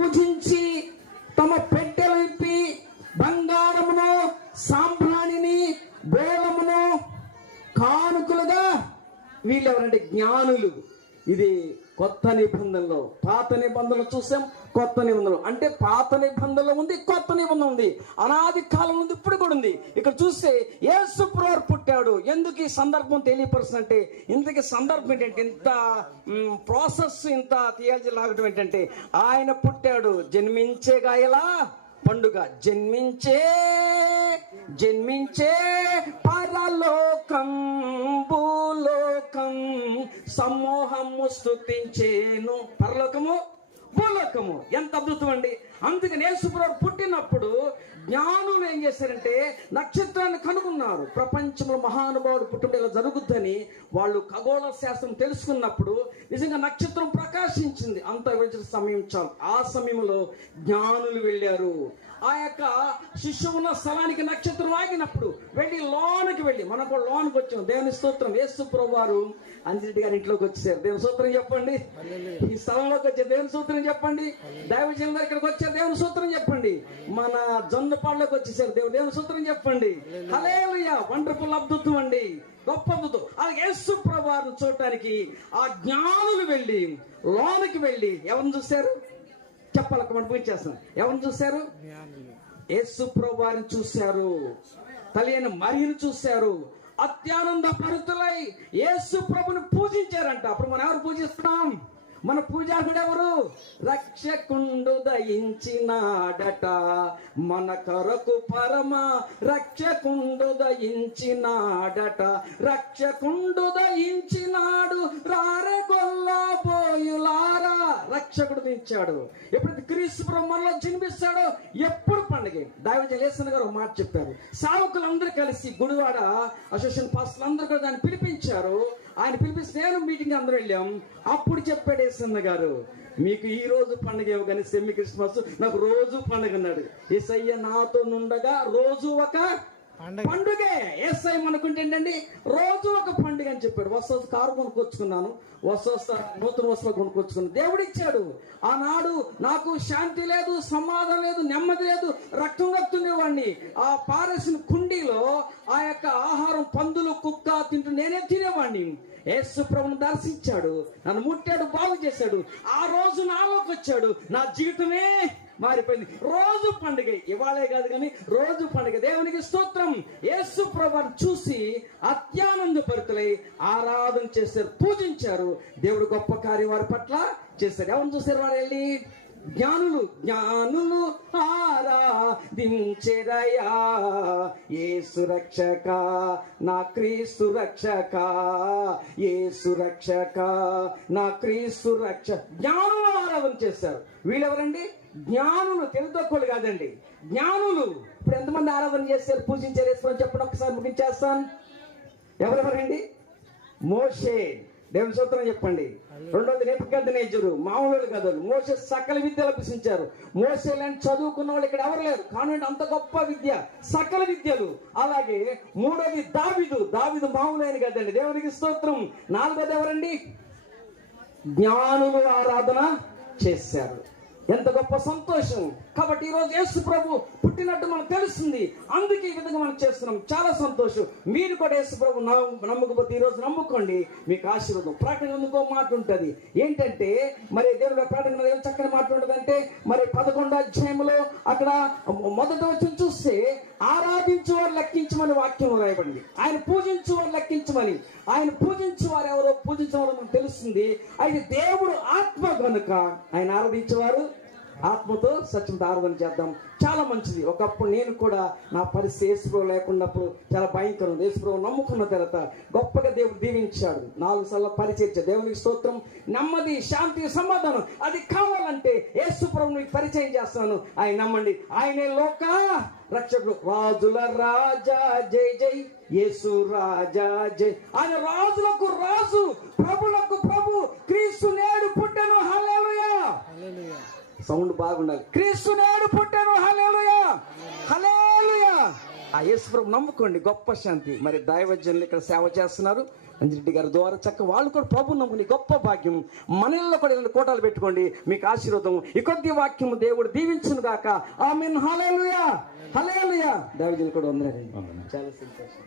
పూజించి తమ పెట్టెలు ఇప్పి బంగారమును, సాంబ్రాణిని, బోళమును కానుకలుగా, వీళ్ళెవరంటే జ్ఞానులు. ఇది కొత్త నిబంధనలో. పాత నిబంధనలు చూసాం, కొత్త నిబంధనలు. అంటే పాత నిబంధనలో ఉంది, కొత్త నిబంధన ఉంది, అనాది కాలం ఉంది, ఇప్పుడు కూడా ఉంది. ఇక్కడ చూస్తే యేసు ప్రభువు పుట్టాడు. ఎందుకు ఈ సందర్భం తెలియపరుస్తుందంటే, ఇంతకీ సందర్భం ఏంటంటే, ఇంత ప్రాసెస్, ఇంత థియాలజీ లాగడం ఏంటంటే, ఆయన పుట్టాడు. జన్మించే గాయలా పండుగ, జన్మించే పరలోకం భూలోకం సమూహము స్తుతించేను. పరలోకము భూలోకము, ఎంత అద్భుతం అండి. అందుకని యేసు ప్రభువు పుట్టినప్పుడు జ్ఞానులు ఏం చేశారంటే నక్షత్రాన్ని కనుగొన్నారు. ప్రపంచంలో మహానుభావుడు పుట్టిన ఇలా జరుగుద్దని వాళ్ళు ఖగోళ శాస్త్రం తెలుసుకున్నప్పుడు నిజంగా నక్షత్రం ప్రకాశించింది. అంత విడిచిన సమయం చాలు. ఆ సమయంలో జ్ఞానులు వెళ్ళారు. ఆ యొక్క శిష్యు ఉన్న స్థలానికి నక్షత్రం ఆగినప్పుడు లోనికి వెళ్ళి, మనం కూడా లోనికి వచ్చాం. దేవుని స్తోత్రం. యేసు ప్రభువు వారు అంజిరెడ్డి గారి ఇంట్లోకి వచ్చేసారు. దేవుని స్తోత్రం చెప్పండి. ఈ స్థలంలోకి వచ్చే దేవుని స్తోత్రం చెప్పండి. దైవజనులు గారు ఇక్కడికి వచ్చారు. దేవుని స్తోత్రం చెప్పండి. మన జొన్నపాడులోకి వచ్చేసారు. దేవుని స్తోత్రం చెప్పండి. హల్లెలూయా. వండర్ఫుల్, అద్భుతం అండి, గొప్ప అద్భుతం. అలాగే యేసు ప్రభువు వారిని చూడటానికి ఆ జ్ఞానులు వెళ్ళి లోనికి వెళ్ళి ఎవరిని చూశారు చెప్పాలి. మనం పూజేస్తాం. ఎవరిని చూశారు? యేసు ప్రభువు వారిని చూశారు. తల్లి అయిన మరియను చూశారు. అత్యానంద భరితులై యేసు ప్రభుని పూజించారంట. అప్పుడు మనం ఎవరు పూజిస్తున్నాం? మన పూజారుడు ఎవరు? రక్షకుండు దయించినాడట, మన కొరకు పరమ రక్షకుండు దయించినాడట, రక్షకుండు దయించినాడు రారే గొల్లబోయులారా. రక్షకుడు దించాడు. ఎప్పుడైతే క్రీస్తు ప్రభు మనలో జన్మిస్తాడో ఎప్పుడు పండుగ. దైవజనులు గారు ఒక మాట చెప్పారు. సేవకులందరూ కలిసి గుడివాడ అసోసియేషన్ పాస్టర్లు అందరూ కూడా దాన్ని పిలిపించారు. ఆయన పిలిపిస్తే నేను మీటింగ్ అందరూ వెళ్ళాం. అప్పుడు చెప్పాడు యేసన్న గారు, మీకు ఈ రోజు పండుగ ఏమో కానీ సెమీ క్రిస్మస్ నాకు రోజు పండుగ అన్నాడు. యేసయ్య నాతో నుండగా రోజు ఒక పండుగే. యేసయ్య మనకుంటే ఏంటండి రోజు ఒక పండుగ అని చెప్పాడు. వస్త్ర కారు కొనుక్కొచ్చుకున్నాను, నూతన వస్త్రాలు కొనుక్కొచ్చుకున్నాను. దేవుడు ఇచ్చాడు. ఆనాడు నాకు శాంతి లేదు, సమాధానం లేదు, నెమ్మది లేదు, రక్తం రక్తుండేవాడిని. ఆ పారేసిన కుండీలో ఆ యొక్క ఆహారం పందులు, కుక్క తింటూ నేనే తినేవాడిని. యేసు ప్రభువును దర్శించాడు, నన్ను ముట్టాడు, బాగు చేశాడు. ఆ రోజు నాలోకి వచ్చాడు, నా జీవితమే మారిపోయింది. రోజు పండుగ. ఇవాళే కాదు కానీ రోజు పండుగ. దేవునికి స్తోత్రం. యేసు ప్రభువును చూసి అత్యానంద భరితులై ఆరాధన చేశారు, పూజించారు. దేవుడు గొప్ప కార్యం వారి పట్ల చేశారు. ఎవరు చూశారు? వారు వెళ్ళి జ్ఞానులు ఆరాధించెరయా యేసు రక్షక, నా క్రీస్తు రక్షక, యేసు రక్షక, నా క్రీస్తు రక్షక. జ్ఞానులు ఆరాధన చేశారు. వీళ్ళెవరండి? జ్ఞానులు. తెలుగుతక్కువలు కాదండి, జ్ఞానులు. ఇప్పుడు ఎంతమంది ఆరాధన చేశారు, పూజించారు యేసుని చెప్పండి. ఒకసారి ముగించేస్తాను. ఎవరెవరండి? మోషే. దేవుని స్తోత్రం చెప్పండి. రెండోది నెబుకద్నెజరు. మామూలు కథలు. మోషే సకల విద్యలు అభ్యసించారు. మోషే లాంటి చదువుకున్న వాళ్ళు ఇక్కడ ఎవరు లేరు. కానీ అంత గొప్ప విద్య, సకల విద్యలు. అలాగే మూడోది దావీదు మామూలైన కదండి. దేవునికి స్తోత్రం. నాలుగోది ఎవరండి? జ్ఞానులు ఆరాధన చేశారు. ఎంత గొప్ప సంతోషం. కాబట్టి ఈరోజు యేసు ప్రభు పుట్టినట్టు మనకు తెలుస్తుంది. అందుకే ఈ విధంగా మనం చేస్తున్నాం. చాలా సంతోషం. మీరు కూడా యేసు ప్రభు నమ్మకపోతే ఈరోజు నమ్ముకోండి, మీకు ఆశీర్వాదం. ప్రకటన ఎందుకో మాట ఉంటుంది. ఏంటంటే మరి దేవుడు ప్రకటన ఏం చక్కని మాట ఉంటుంది అంటే, మరి 11వ అధ్యాయంలో అక్కడ మొదట వచ్చి చూస్తే ఆరాధించు వారు లెక్కించమని వాక్యం రాయబడింది. ఆయన పూజించు వారు లెక్కించమని. ఆయన పూజించు వారు ఎవరో, పూజించేవారు మనకు తెలుస్తుంది. అయితే దేవుడు ఆత్మ కనుక ఆయన ఆరాధించేవారు ఆత్మతో సత్యంతో ఆరాధన చేద్దాం. చాలా మంచిది. ఒకప్పుడు నేను కూడా నా పరిస్థితి యేసుప్రభు లేకున్నప్పుడు చాలా భయంకరం. యేసుప్రభు నమ్ముకున్న తర్వాత గొప్పగా దేవుడు దీవించాడు. 4 సార్లు పరిచయం. దేవునికి స్తోత్రం. నెమ్మది, శాంతి, సమాధానం అది కావాలంటే యేసుప్రభు మీకు పరిచయం చేస్తాను. ఆయన నమ్మండి. ఆయనే లోక రక్షకుడు. రాజుల రాజా జై జై యేసు రాజా జై. ఆయన రాజులకు రాజు, ప్రభులకు ప్రభు. క్రీస్తు నేడు పుట్టెను. హల్లెలూయా. సౌండ్ బాగుండాలి. క్రీస్తు నేడు పుట్టెను. హల్లెలూయా, హల్లెలూయా. ఆ యేసుప్రభు నమ్ముకోండి, గొప్ప శాంతి. మరి దైవజనులు ఇక్కడ సేవ చేస్తున్నారు అంజిరెడ్డి గారి ద్వారా, చక్క వాళ్ళు కూడా ప్రభు నమ్ముకుని గొప్ప భాగ్యం. మనల్లో కూడా ఇలాంటి కోటాలు పెట్టుకోండి, మీకు ఆశీర్వాదం. ఈ కొద్ది వాక్యం దేవుడు దీవించును గాక. ఆమేన్. హల్లెలూయా, హల్లెలూయా. దైవజనులు కూడా ఉన్నారండి. చాలా సంతోషం.